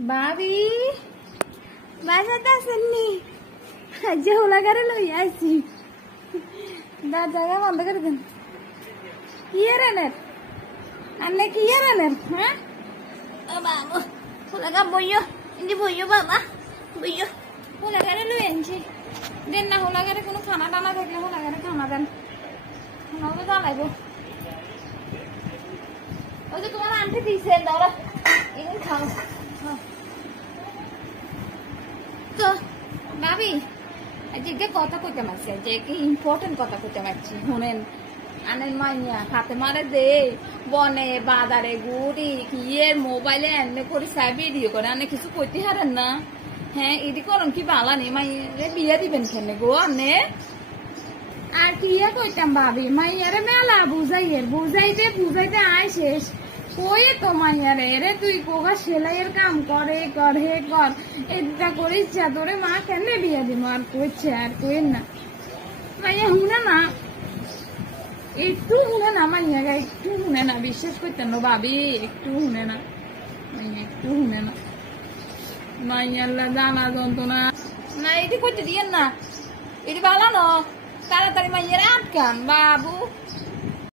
ভাবি বাসাতে আসেননি যে হোলাগারে লই আইছি দরজা বন্ধ করে দেন কি এরানের আন্নে কি এরানের হ্যাঁ ও বাবু হোলাগা বইয়ো ইন্দি বইয়ো বাবা বইয়ো হোলাগারে লই আনছি দেন না হোলাগারে কোনো খানা টানা থাকলে হোলাগারে খানা দেন নবে জ্বালাইব ওই যে তোমার আন্টি দিছে দাও এগুলো খাও তো ভাবি আজকে কথা কইতে মারছি যে কি ইম্পর্টেন্ট কথা কইতে মারছি শুনেন আনেন মাইয়া হাতে মারে দে বনে বাজারে ঘুরি কি এর মোবাইলে এনে করে সাই ভিডিও করে আনে কিছু কইতে হারেন না হ্যাঁ এটি করুন কি বালা নেই মাইয়ারে বিয়ে দিবেন কেন গো আনে আর কি কইতাম ভাবি মাইয়ারে মেলা বুঝাইতে আয় শেষ কই তো মাইয়ারে রে তুই কোগা সেলাইয়ের কাম করে কর এটা করিস যা তোরে মা কেন বিয়ে দিব আর কইছে আর কইন না মাইয়া শুনে না একটু শুনে না মাইয়া একটু শুনে না বিশ্বাস করতেন না ভাবি একটু শুনে না মাইয়া একটু শুনে না মাইয়াল্লা জানা যন্ত্রণা না এটি করতে দিয়েন না এটি বালানো তাড়াতাড়ি মাইয়ারে আটকান বাবু